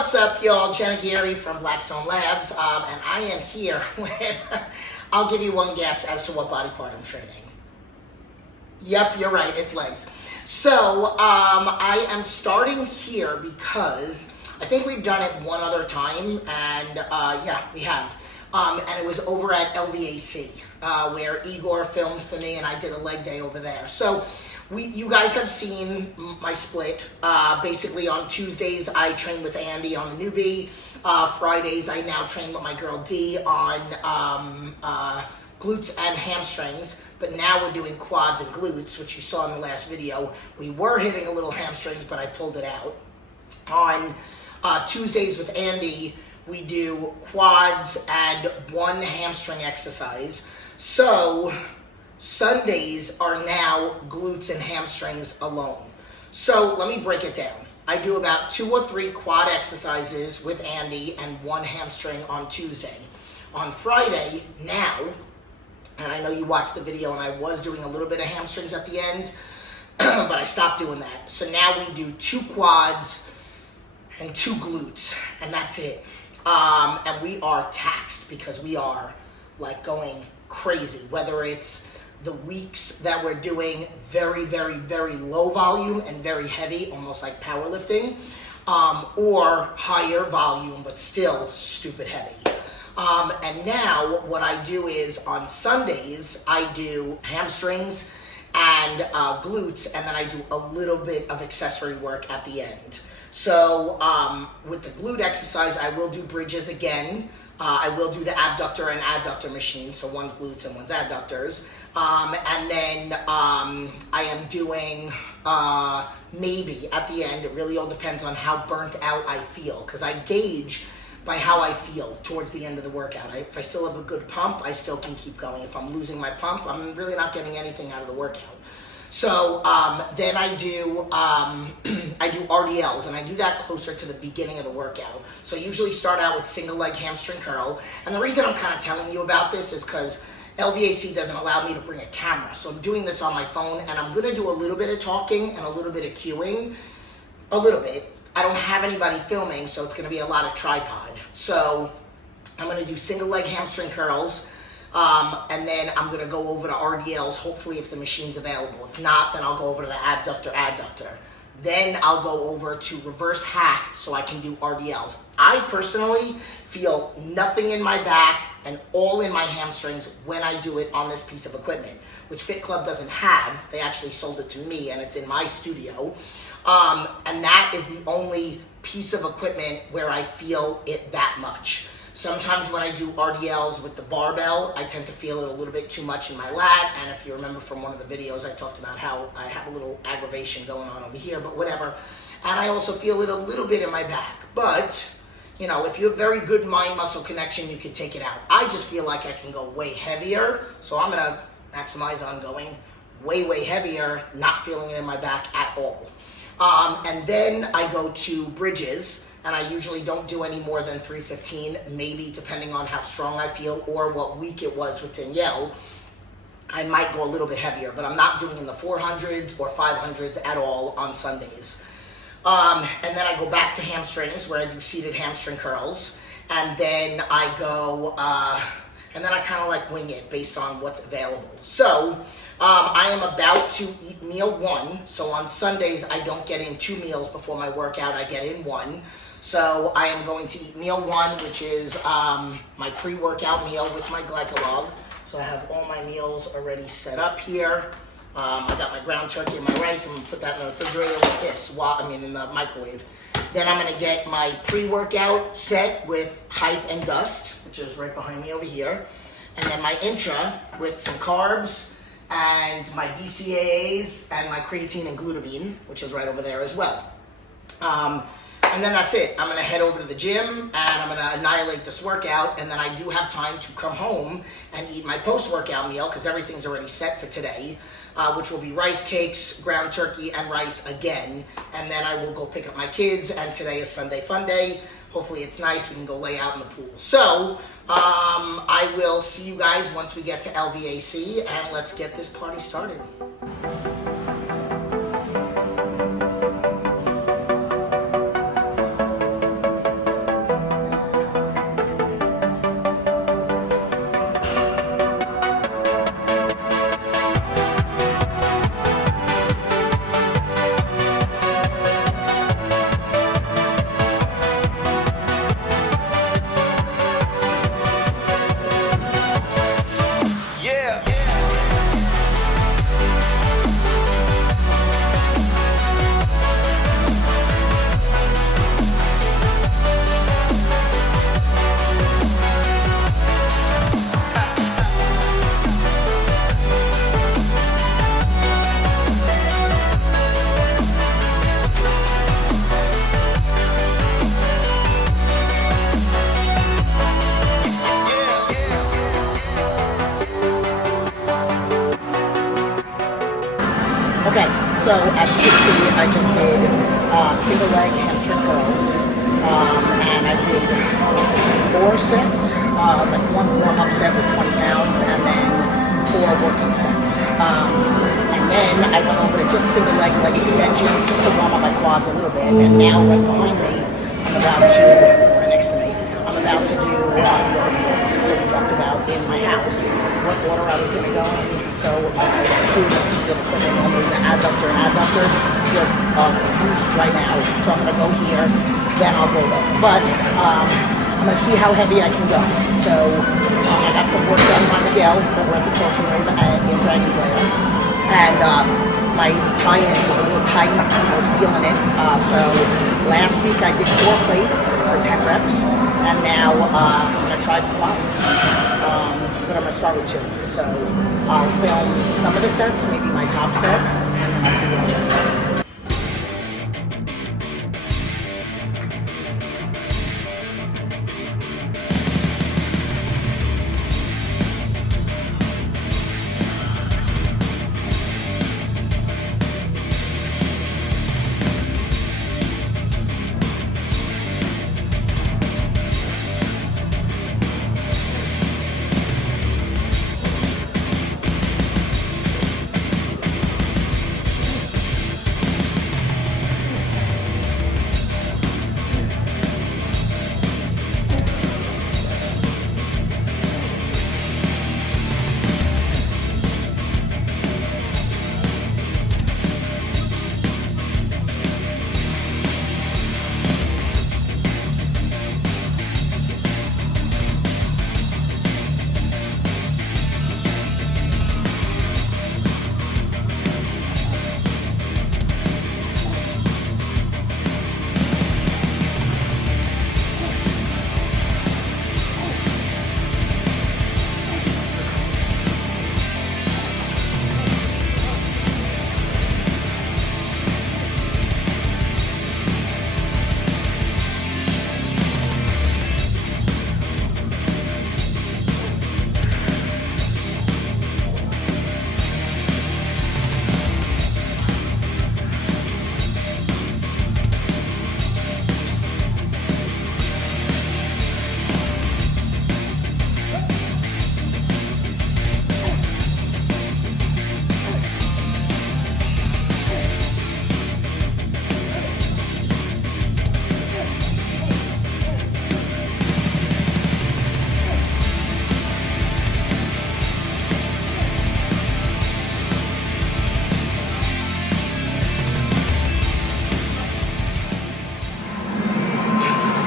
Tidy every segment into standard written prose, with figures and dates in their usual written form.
What's up, y'all? Jenna Geary from Blackstone Labs, and I am here with, I'll give you one guess as to what body part I'm training. Yep, you're right, it's legs. So, I am starting here because I think we've done it one other time, and yeah, we have. And it was over at LVAC, where Igor filmed for me, and I did a leg day over there. So, you guys have seen my split. Basically on Tuesdays, I train with Andy on the newbie. Fridays, I now train with my girl D on glutes and hamstrings. But now we're doing quads and glutes, which you saw in the last video. We were hitting a little hamstrings, but I pulled it out. On Tuesdays with Andy, we do quads and one hamstring exercise. So Sundays are now glutes and hamstrings alone. So let me break it down. I do about 2 or 3 quad exercises with Andy and one hamstring on Tuesday. On Friday, now, and I know you watched the video and I was doing a little bit of hamstrings at the end, but I stopped doing that. So now we do 2 quads and 2 glutes, and that's it. And we are taxed because we are like going crazy, whether it's the weeks that we're doing very, very, very low volume and very heavy, almost like powerlifting, or higher volume, but still stupid heavy. And now what I do is on Sundays, I do hamstrings and glutes, and then I do a little bit of accessory work at the end. So with the glute exercise, I will do bridges again. I will do the abductor and adductor machine, so one's glutes and one's adductors. And then I am doing maybe at the end, it really all depends on how burnt out I feel, because I gauge by how I feel towards the end of the workout. If I still have a good pump, I still can keep going. If I'm losing my pump, I'm really not getting anything out of the workout. So then I do RDLs, and I do that closer to the beginning of the workout. So I usually start out with single leg hamstring curl. And the reason I'm kind of telling you about this is because LVAC doesn't allow me to bring a camera. So I'm doing this on my phone, and I'm going to do a little bit of talking and a little bit of cueing. A little bit. I don't have anybody filming, so it's going to be a lot of tripod. So I'm going to do single leg hamstring curls. And then I'm going to go over to RDLs, hopefully if the machine's available. If not, then I'll go over to the adductor. Then I'll go over to reverse hack so I can do RDLs. I personally feel nothing in my back and all in my hamstrings when I do it on this piece of equipment, which Fit Club doesn't have. They actually sold it to me, and it's in my studio. And that is the only piece of equipment where I feel it that much. Sometimes when I do RDLs with the barbell, I tend to feel it a little bit too much in my lat. And if you remember from one of the videos, I talked about how I have a little aggravation going on over here, but whatever. And I also feel it a little bit in my back. But, you know, if you have very good mind-muscle connection, you can take it out. I just feel like I can go way heavier. So I'm going to maximize on going way, way heavier, not feeling it in my back at all. And then I go to bridges. And I usually don't do any more than 315, maybe depending on how strong I feel or what week it was with Danielle. I might go a little bit heavier, but I'm not doing in the 400s or 500s at all on Sundays. And then I go back to hamstrings, where I do seated hamstring curls. And then I go, and then I kind of like wing it based on what's available. So I am about to eat meal 1. So on Sundays, I don't get in 2 meals before my workout. I get in 1. So I am going to eat meal 1, which is my pre-workout meal with my glycolog. So I have all my meals already set up here. I got my ground turkey and my rice. I'm going to put that in the refrigerator like this, in the microwave. Then I'm going to get my pre-workout set with Hype and Dust, which is right behind me over here. And then my intra with some carbs and my BCAAs and my creatine and glutamine, which is right over there as well. And then that's it. I'm going to head over to the gym, and I'm going to annihilate this workout, and then I do have time to come home and eat my post-workout meal, because everything's already set for today, which will be rice cakes, ground turkey, and rice again. And then I will go pick up my kids, and today is Sunday Fun Day. Hopefully it's nice. We can go lay out in the pool. So I will see you guys once we get to LVAC, and let's get this party started. So as you can see, I just did single leg hamstring curls, and I did 4 sets, like 1 warm-up set with 20 pounds, and then 4 working sets. And then I went over to just single leg extensions just to warm up my quads a little bit. And now right behind me, or next to me, I'm about to do the overheads. So we talked about in my house what order I was going to go in. So two of the pieces of equipment, normally the adductor and adductor, they're used right now. So I'm going to go here, then I'll go there. But I'm going to see how heavy I can go. So I got some work done by Miguel over at the torture room in Dragon's Lair. And my tie-in was a little tight. I was feeling it. So last week I did 4 plates for 10 reps. And now I'm going to try for 5. But I'm going to start with 2. So I'll film some of the sets, maybe my top set, and then I'll see what I'm going to say.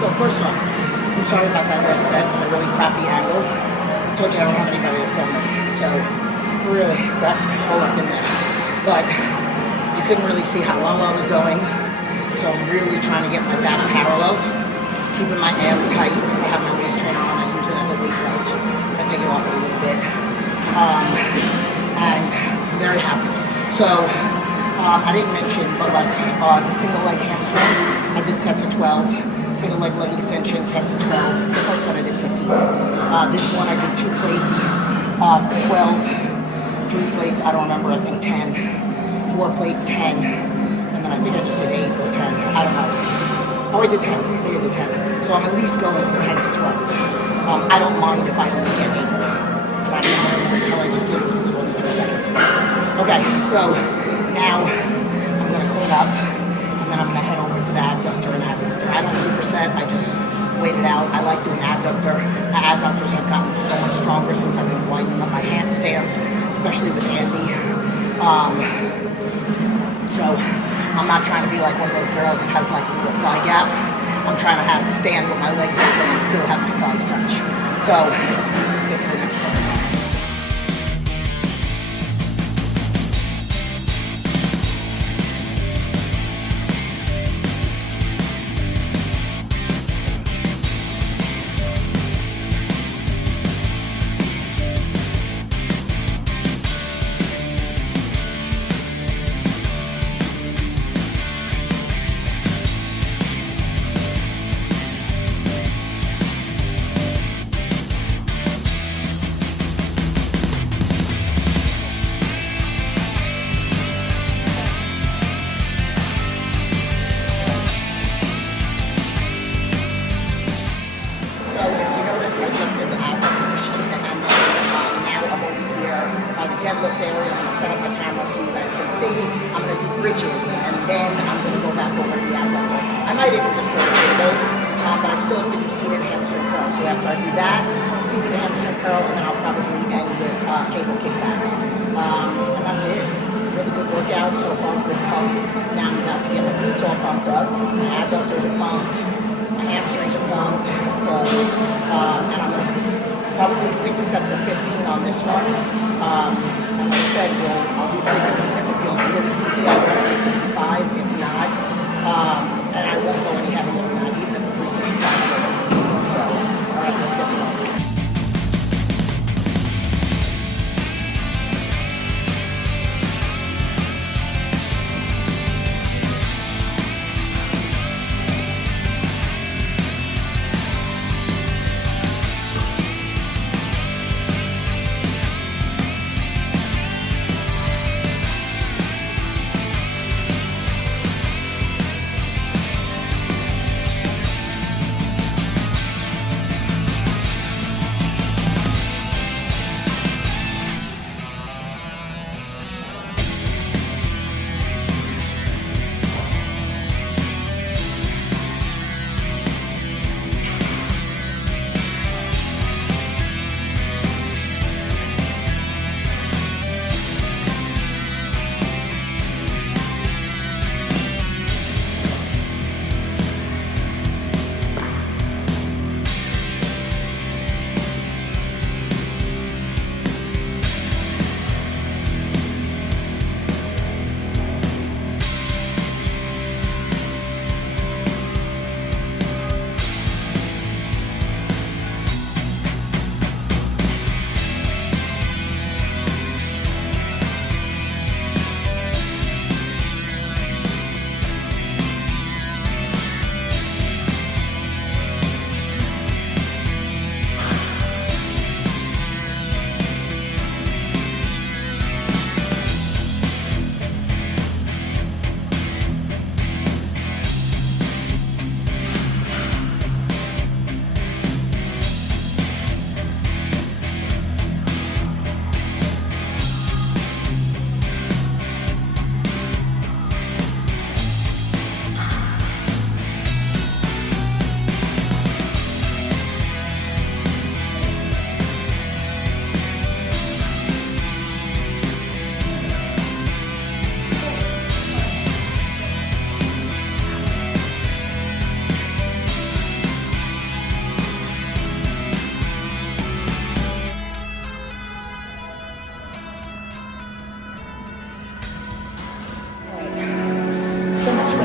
So first off, I'm sorry about that last set. I'm a really crappy angle. I told you I don't have anybody to film me, so really got all up in there. But you couldn't really see how low I was going, so I'm really trying to get my back parallel, keeping my abs tight. I have my waist trainer on. I use it as a weight belt. I take it off a little bit, and I'm very happy. So I didn't mention, but like the single leg hamstrings, I did sets of 12. Single leg extension, sets of 12. The first set I did 15. This one I did 2 plates for 12. 3 plates, I don't remember, I think 10. 4 plates, 10. And then I think I just did 8 or 10. I don't know. Oh, I did 10. I think I did 10. So I'm at least going from 10 to 12. I don't mind if I only get 8. And I don't know how I just did it was literally 3 seconds ago. Okay, so now I'm going to clean up. And then I'm going to head over to the adductor and adductor. I don't superset, I just wait it out. I like doing adductor. My adductors have gotten so much stronger since I've been widening up my handstands, especially with Andy. So I'm not trying to be like one of those girls that has like a little thigh gap. I'm trying to stand with my legs open and still have my thighs touch. So let's get to the next one. I just did the adductor machine, and then now I'm over here by the deadlift area. I'm going to set up my camera so you guys can see. I'm going to do bridges, and then I'm going to go back over to the adductor. I might even just go to tables, but I still have to do seated hamstring curl. So after I do that, seated hamstring curl, and then I'll probably end with cable kickbacks. And that's it. Really good workout so far, good pump. Now I'm about to get my glutes all pumped up. My adductors are pumped. My hamstrings are pumped. So, and I'm going to probably stick to sets of 15 on this one. And like I said, I'll do 315 if it feels really easy. I'll go 365 if not. And I won't go any heavier than that, even if the 365 feels easy. So, all right, let's get to work.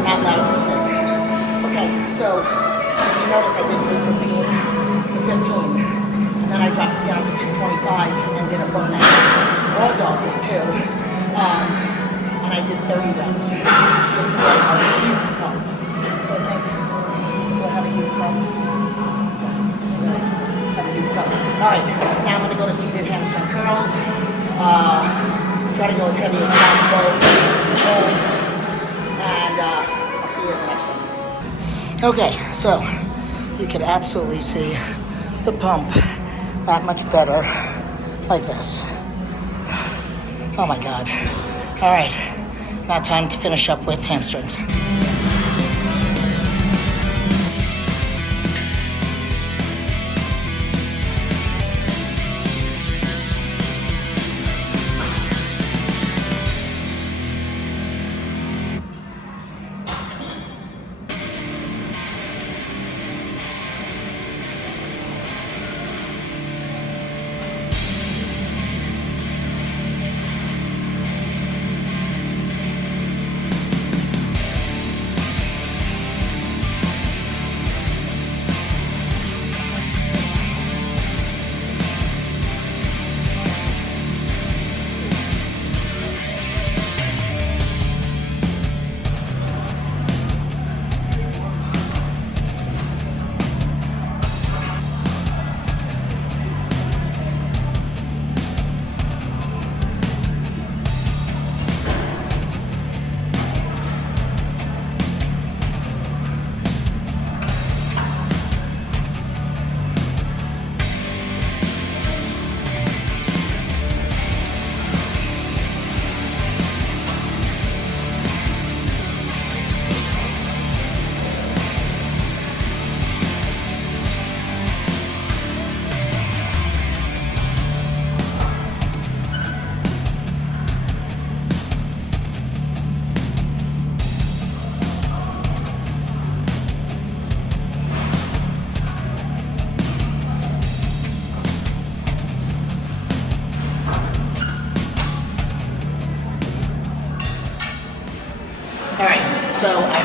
Not loud music. Okay, so you notice I did 315 for 15, and then I dropped it down to 225 and did a burnout. Raw dog did too. And I did 30 reps just to get a huge pump. So I think we'll have a huge pump. Have a huge pump. Alright, now I'm going to go to seated hamstring curls. Try to go as heavy as possible. Holds. And I'll see you in the next one. Okay, so you can absolutely see the pump that much better like this. Oh my God. All right, now time to finish up with hamstrings.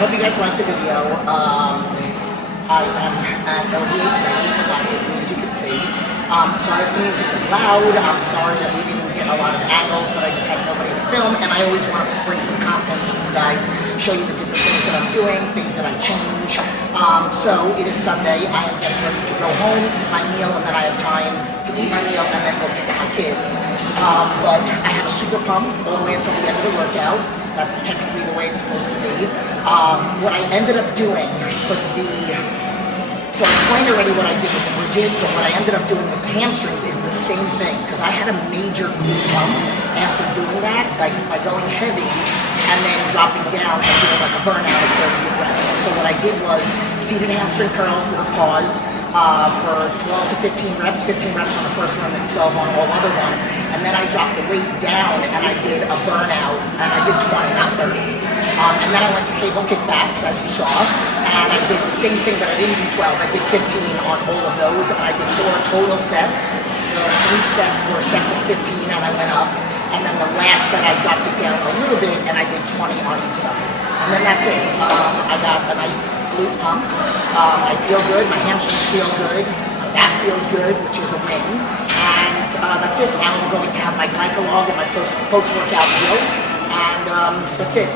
hope you guys liked the video. I am at LVAC, obviously, as you can see. Sorry if the music was loud. I'm sorry that we didn't get a lot of angles, but I just had nobody to film, and I always want to bring some content to you guys, show you the different things that I'm doing, things that I change. So it is Sunday. I am getting ready to go home, eat my meal, and then I have time to eat my meal and then go pick up my kids. But I have a super pump all the way until the end of the workout. That's technically the way it's supposed to be. What I ended up doing for so I explained already what I did with the bridges, but what I ended up doing with the hamstrings is the same thing, because I had a major glute pump after doing that, like by going heavy and then dropping down and doing like a burnout of 38 reps. So what I did was seated hamstring curls with a pause for 12 to 15 reps, 15 reps on the first one, then 12 on all other ones, and then I dropped the weight down and I did a burnout, and I did 20, not 30. And then I went to cable kickbacks, as you saw, and I did the same thing, but I didn't do 12. I did 15 on all of those, and I did 4 total sets. There were 3 sets were sets of 15, and I went up. And then the last set, I dropped it down a little bit, and I did 20 on each side. And then that's it. I got a nice glute pump. I feel good. My hamstrings feel good. My back feels good, which is a win. And that's it. Now I'm going to have my glycolog and my post-workout meal. And that's it.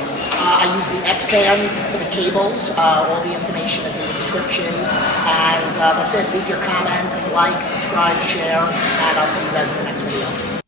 I use the X bands for the cables. All the information is in the description. And that's it. Leave your comments, like, subscribe, share, and I'll see you guys in the next video.